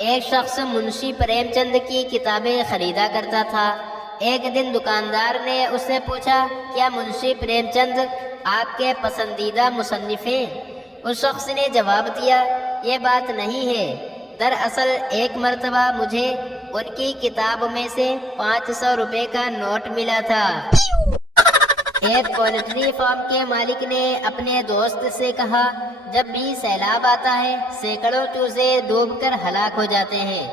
ایک شخص منشی پریم چند کی کتابیں خریدا کرتا تھا۔ ایک دن دکاندار نے اس سے پوچھا، کیا منشی پریم چند آپ کے پسندیدہ مصنف ہیں؟ اس شخص نے جواب دیا، یہ بات نہیں ہے، دراصل ایک مرتبہ مجھے ان کی کتاب میں سے 500 روپے کا نوٹ ملا تھا۔ ایک پولٹری فارم کے مالک نے اپنے دوست سے کہا، جب بھی سیلاب آتا ہے سینکڑوں چوزے ڈوب کر ہلاک ہو جاتے ہیں،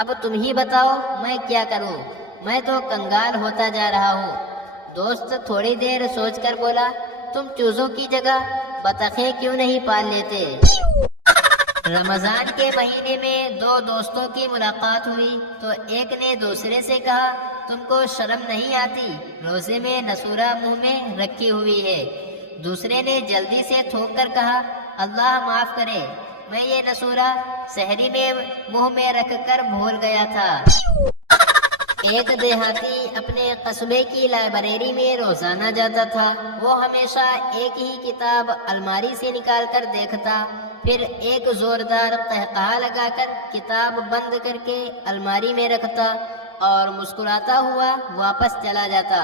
اب تم ہی بتاؤ میں کیا کروں، میں تو کنگال ہوتا جا رہا ہوں۔ دوست تھوڑی دیر سوچ کر بولا، تم چوزوں کی جگہ بطخیں کیوں نہیں پال لیتے؟ رمضان کے مہینے میں دو دوستوں کی ملاقات ہوئی تو ایک نے دوسرے سے کہا، تم کو شرم نہیں آتی، روزے میں نسورہ منہ میں رکھی ہوئی ہے۔ دوسرے نے جلدی سے تھوک کر کہا، اللہ معاف کرے، میں یہ نسورہ سحری میں منہ میں رکھ کر بھول گیا تھا۔ ایک دیہاتی اپنے قصبے کی لائبریری میں روزانہ جاتا تھا۔ وہ ہمیشہ ایک ہی کتاب الماری سے نکال کر دیکھتا، پھر ایک زوردار قہقہہ لگا کر کتاب بند کر کے الماری میں رکھتا اور مسکراتا ہوا واپس چلا جاتا۔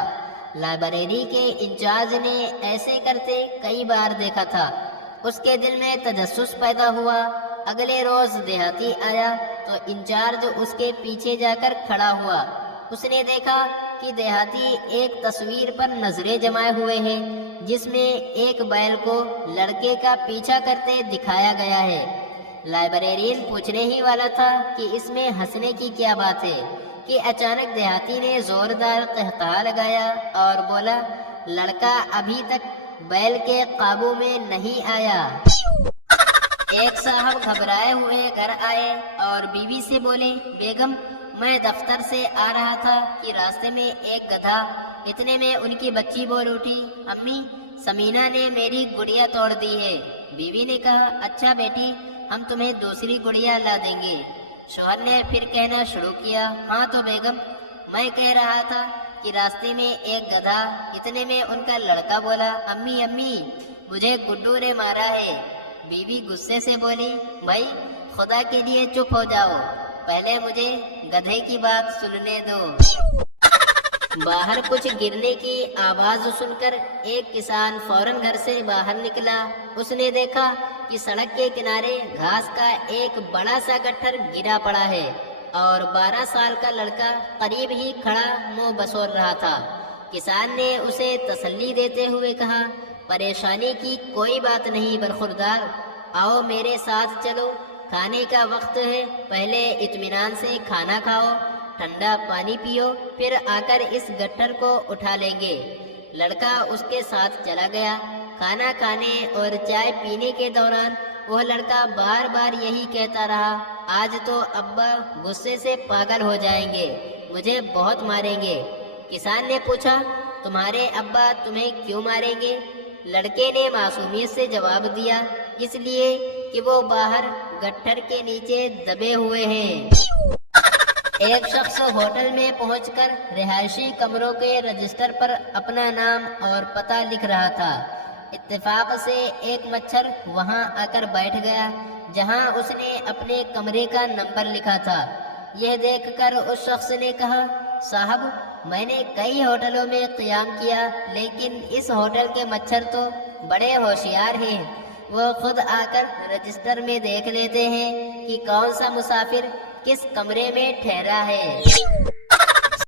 لائبریری کے انچارج نے ایسے کرتے کئی بار دیکھا تھا۔ اس کے دل میں تجسس پیدا ہوا۔ اگلے روز دیہاتی آیا تو انچارج اس کے پیچھے جا کر کھڑا ہوا۔ اس نے دیکھا کہ دیہاتی ایک تصویر پر نظریں جمائے ہوئے ہیں جس میں ایک بیل کو لڑکے کا پیچھا کرتے دکھایا گیا ہے۔ لائبریرین پوچھنے ہی والا تھا کہ اس میں ہنسنے کی کیا بات ہے کہ اچانک دیہاتی نے زوردار قہقہہ لگایا اور بولا، لڑکا ابھی تک بیل کے قابو میں نہیں آیا۔ ایک صاحب گھبرائے ہوئے گھر آئے اور بیوی سے بولے، بیگم میں دفتر سے آ رہا تھا کہ راستے میں ایک گدھا، اتنے میں ان کی بچی بول اٹھی، امی سمینہ نے میری گڑیا توڑ دی ہے۔ بیوی نے کہا، اچھا بیٹی ہم تمہیں دوسری گڑیا لا دیں گے۔ شوہر نے پھر کہنا شروع کیا، ہاں تو بیگم میں کہہ رہا تھا کہ راستے میں ایک گدھا، اتنے میں ان کا لڑکا بولا، امی امی مجھے گڈو نے مارا ہے۔ بیوی غصے سے بولی، بھائی خدا کے لیے چپ ہو جاؤ، پہلے مجھے گدھے کی بات سننے دو۔ باہر کچھ گرنے کی آواز سن کر ایک کسان فوراً گھر سے باہر نکلا۔ اس نے دیکھا کہ سڑک کے کنارے گھاس کا ایک بڑا سا گٹھر گرا پڑا ہے اور 12 سال کا لڑکا قریب ہی کھڑا منہ بسول رہا تھا۔ کسان نے اسے تسلی دیتے ہوئے کہا، پریشانی کی کوئی بات نہیں برخوردار، آؤ میرے ساتھ چلو، کھانے کا وقت ہے، پہلے اطمینان سے کھانا کھاؤ، ٹھنڈا پانی پیو، پھر آ کر اس گٹھر کو اٹھا لیں گے۔ لڑکا اس کے ساتھ چلا گیا۔ کھانا کھانے اور چائے پینے کے دوران وہ لڑکا بار بار یہی کہتا رہا، آج تو ابا غصے سے پاگل ہو جائیں گے، مجھے بہت ماریں گے۔ کسان نے پوچھا، تمہارے ابا تمہیں کیوں ماریں گے؟ لڑکے نے معصومیت سے جواب دیا، اس لیے کہ وہ باہر گٹھر کے نیچے دبے ہوئے ہیں۔ ایک شخص ہوٹل میں پہنچ کر رہائشی کمروں کے رجسٹر پر اپنا نام اور پتہ لکھ رہا تھا۔ اتفاق سے ایک مچھر وہاں آ کر بیٹھ گیا جہاں اس نے اپنے کمرے کا نمبر لکھا تھا۔ یہ دیکھ کر اس شخص نے کہا، صاحب میں نے کئی ہوٹلوں میں قیام کیا لیکن اس ہوٹل کے مچھر تو بڑے ہوشیار ہیں، وہ خود آ کر رجسٹر میں دیکھ لیتے ہیں کہ کون سا مسافر کس کمرے میں ٹھہرا ہے۔